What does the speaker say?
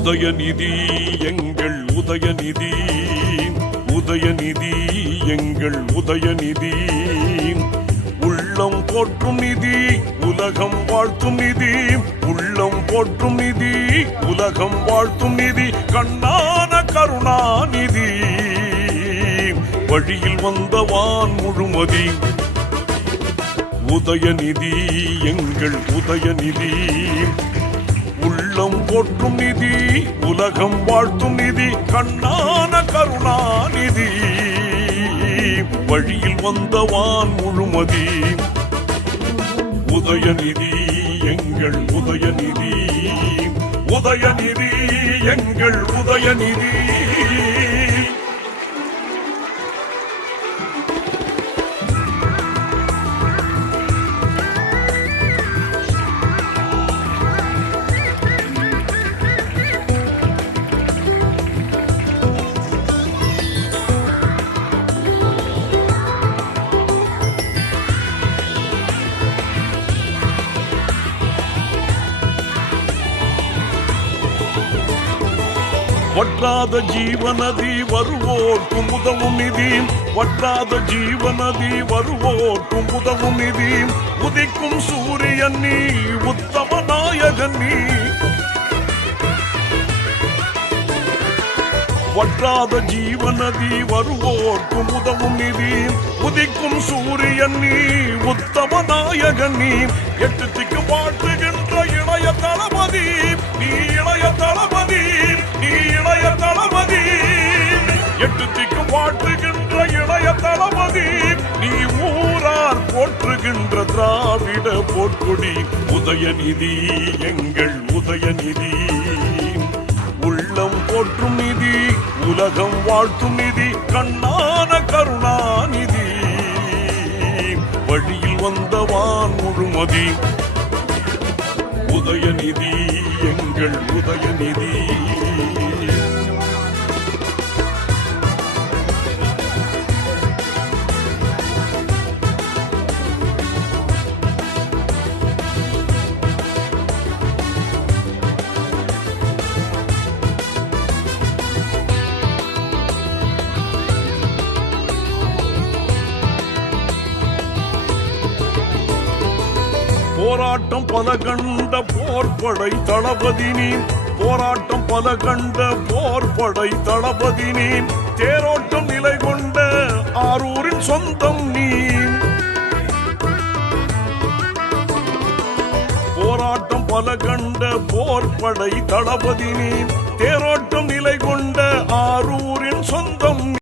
உதயநிதி எங்கள் உதயநிதி, உதயநிதி எங்கள் உதயநிதி, உள்ளம் போற்றும் நிதி உலகம் வாழ்த்தும் நிதி, உள்ளம் போற்றும் நிதி உலகம் வாழ்த்தும் நிதி, கண்ணான கருணாநிதி, வழியில் வந்தவான் முழுமதி. உதயநிதி எங்கள் உதயநிதி, உள்ளம் போற்றும் நிதி உலகம் வாழ்த்தும் நிதி, கண்ணான கருணாநிதி, வழியில் வந்தவான் முழுமதி. உதயநிதி எங்கள் உதயநிதி, உதயநிதி எங்கள் உதயநிதி. வற்றாத ஜீவநதி வருவோர்க்கும் உதவும் நிதி, வற்றாத ஜீவநதி வருவோர்க்கும் உதவும் நிதி, உதிக்கும் சூரியன் நீ உத்தம நாயகன் நீ. வற்றாத ஜீவநதி வருவோர்க்கும் உதவும் நிதி, உதிக்கும் சூரியன் நீ உத்தம நாயகன் நீ, எட்டு திக்கு வாழ்த்துகின்ற இளைய தளபதி நீ, இளைய தளபதி நீ, இளைய தளபதி, எட்டு திக்கு வாழ்த்துகின்ற இளைய தளபதி நீ, ஊரார் போற்றுகின்ற திராவிட போர்க்கொடி. உதயநிதி எங்கள் உதயநிதி, உள்ளம் போற்றும் நிதி உலகம் வாழ்த்தும் நிதி, கண்ணான கருணாநிதி, வழியில் வந்தவான் முழுமதி. உதயநிதி எங்கள் உதயநிதி. போராட்டம் பல கண்ட போர்படை தளபதி நீ, போராட்டம் பல கண்ட போர்படை தளபதி நீ, தேரோட்டம் நிலை கொண்ட ஆரூரின் சொந்தம் நீ. போராட்டம் பல கண்ட போர்படை தளபதி நீ, தேரோட்டம் நிலை கொண்ட ஆரூரின் சொந்தம்.